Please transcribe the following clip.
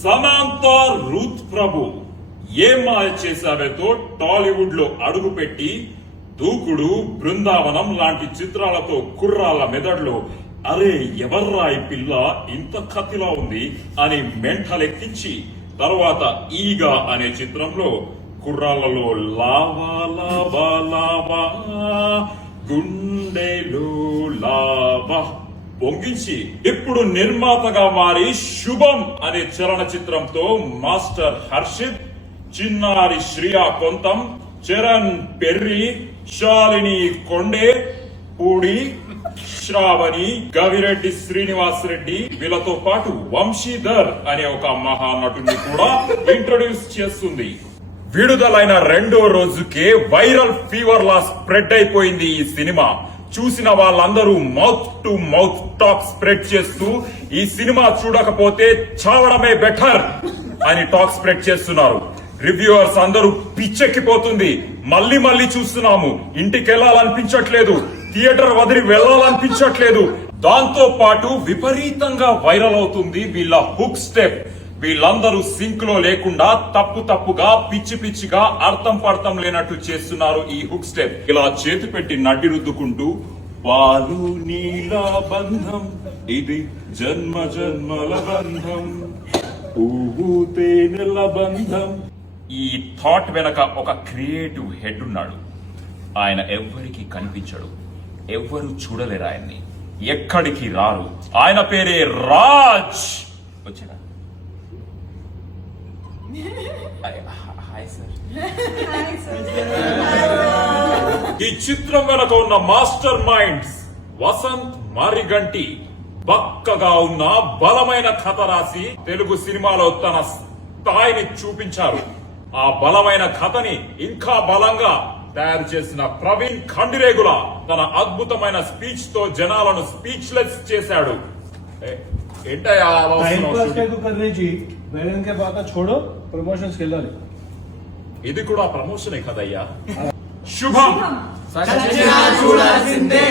Samantha Ruth ప్రభు ఏ మాయ చేశావేతో టాలీవుడ్ లో అడుగుపెట్టి దూకుడు, బృందావనం లాంటి చిత్రాలతో కుర్రాళ్ళ మెదడులో అరే ఎవర్రా ఈ పిల్ల ఇంత కత్తిలా ఉంది అని మెంటలెక్కించి తర్వాత ఈగా అనే చిత్రంలో కుర్రాళ్లలో లావా లావా లావా గుండెలో లావా పొంగించి ఇప్పుడు నిర్మాతగా మారి శుభం అనే చలనచిత్రంతో మాస్టర్ హర్షిత్, చిన్నారి శ్రియా కొంతం, చరణ్ పెర్రి, శాలిని కొండే, పూడి శ్రావణి, గవిరెడ్డి శ్రీనివాస్ రెడ్డి వీళ్ళతో పాటు వంశీధర్ అనే ఒక మహానటుని కూడా ఇంట్రొడ్యూస్ చేస్తుంది. విడుదలైన రెండో రోజుకే వైరల్ ఫీవర్ లా స్ప్రెడ్ అయిపోయింది ఈ సినిమా. చూసిన వాళ్ళందరూ mouth to mouth talk spread చేస్తూ ఈ సినిమా చూడకపోతే చావడమే బెటర్ అని టాక్ స్ప్రెడ్ చేస్తున్నారు. రివ్యూవర్స్ అందరూ పిచ్చెక్కిపోతుంది, మళ్ళీ మళ్ళీ చూస్తున్నాము, ఇంటికి వెళ్లాలనిపించట్లేదు, థియేటర్ వదిలి వెళ్లాలనిపించట్లేదు. దాంతో పాటు విపరీతంగా వైరల్ అవుతుంది వీళ్ళ హుక్ స్టెప్. వీళ్ళందరూ సింక్ లో లేకుండా తప్పుగా పిచ్చి పిచ్చిగా అర్థం పడతం లేనట్టు చేస్తున్నారు ఈ హుక్ స్టెప్. ఇలా చేతి పెట్టి నడ్డి రుద్దుకుంటూ పాలు నీల బంధం ఇది జన్మ జన్మల బంధం, పువ్వు తేనెల బంధం. ఈ థాట్ వెనక ఒక క్రియేటివ్ హెడ్ ఉన్నాడు. ఆయన ఎవ్వరికి కనిపించడు, ఎవ్వరు చూడలేరు ఆయన్ని, ఎక్కడికి రారు. ఆయన పేరే రాజ్. వచ్చాడా? ఈ చిత్రం వెనక ఉన్న మాస్టర్ మైండ్స్ వసంత్ మారిగంటి బక్కగా ఉన్న బలమైన కథ రాసి తెలుగు సినిమాలో తన స్థాయిని చూపించారు. ఆ బలమైన కథని ఇంకా బలంగా తయారు చేసిన ప్రవీణ్ ఖండిరేగుల తన అద్భుతమైన స్పీచ్ తో జనాలను స్పీచ్లెస్ చేశాడు. ఇది కూడా ప్రమోషనే కదయ్యా. శుభం చూడాల్సిందే.